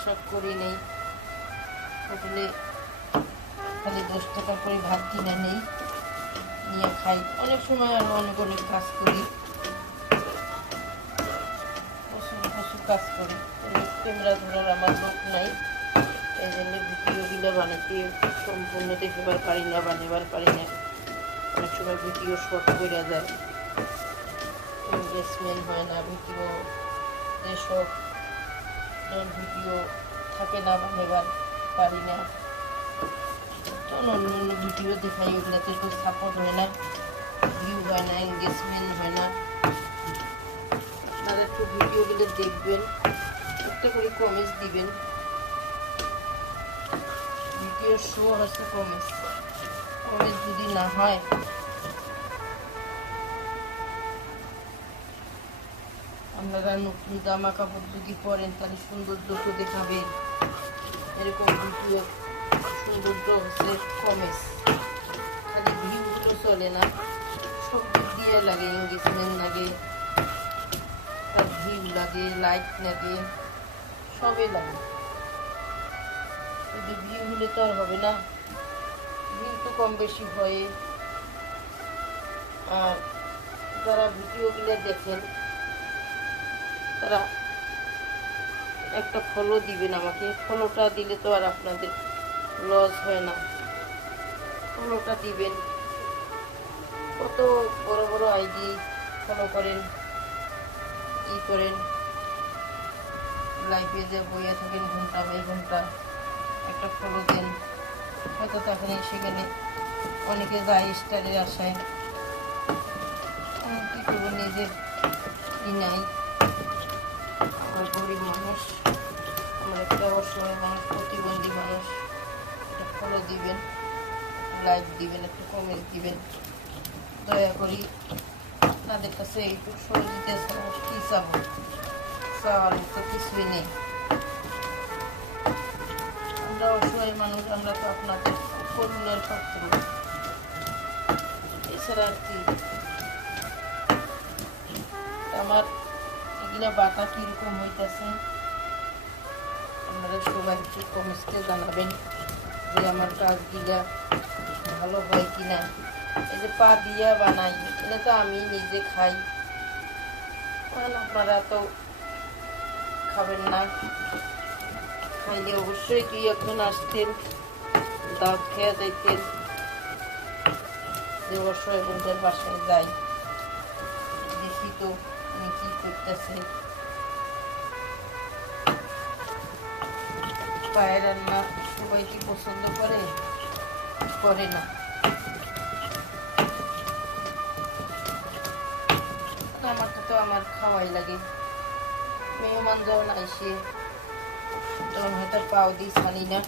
শাক করে নেই। হোটেলে খালি 10 টাকা করে ভাত কিনে নেই, নিয়ে খাই। অনেক সময় আরও অনেক অনেক কাজ করি, প্রচুর কাজ করি। ক্যামেরা ধরার আমার লোক নাই, এই জন্য ভিডিওগুলো বানাতে সম্পূর্ণ দেখাবার পারি না, বানাবার পারি না। অনেক সময় ভিডিও শর্ট করে যায়, এনগেজমেন্ট হয় না, ভিডিও যেসব ভিডিও থাকে না, বানাবার পারি না। অন্য অন্য ভিডিও দেখাই, ওগুলোতে তো সাপোর্ট হয় না, ভিউ হয় না, এনগেজমেন্ট হয় না। আপনারা একটু ভিডিওগুলো দেখবেন, একটা করে কমেন্টস দিবেন। ভিডিও শো হচ্ছে কমেন্টস যদি না হয়, আপনারা নতুন জামা কাপড় যদি পরেন তাহলে সৌন্দর্য তো দেখাবেন। এরকম ভিডিও সৌন্দর্য হচ্ছে কমেন্টস, খালি ভিউগুলো চলে না, সব দিক দিয়ে লাগে, এনগেজমেন্ট লাগে, তার ভিউ লাগে, লাইক লাগে, সবই লাগে। কিন্তু ভিউ হলে তো আর হবে না, ভিউ তো কম বেশি হয়। আর যারা ভিডিওগুলো দেখেন তারা একটা ফলো দিবেন আমাকে, ফলোটা দিলে তো আর আপনাদের লস হয় না, ফলোটা দিবেন। কত বড় বড় আইডি ফলো করেন, ই করেন, লাইভে যে বইয়ে থাকেন ঘন্টা বাই ঘন্টা, একটা ফলো দেন। হয়তো তখন সেখানে অনেকে যায় স্টারের আশায়, কী করবো, নিজের ই নাই। আমরা গরিব মানুষ, আমরা একটা অসহায় মানুষ, প্রতিবন্ধী মানুষ। একটা ফলো দিবেন, লাইক দিবেন, একটু কমেন্ট দিবেন, দয়া করি। তাদের কাছে একটু সহযোগিতা ছাড়া কী চাবো, চাওয়ার তো কিছুই নেই। আমরা অসহায় মানুষ, আমরা তো আপনাদের করুণার পাত্র, এছাড়া আর কি। আমার এগুলা বাতা কীরকম হইতেছে আপনারা সবাই একটু কমেন্টে জানাবেন যে আমার কাজগুলা ভালো হয় কিনা। এই যে পা দিয়া বানাই, এটা তো আমি নিজে খাই, কারণ আপনারা তো খাবেন না। খাইলে অবশ্যই কি একজন আসতেন, দাঁত খেয়ে যাইতেন, যে অবশ্যই বন্ধুদের বাসায় যাই, দেখি তো উনি কি করতেছে। পায়ের রান্না সবাই কি পছন্দ করে না। আমার তো আমার খাওয়াই লাগে। মেহমান যখন আইসে তখন হয়তো পাও দিই ছানি না।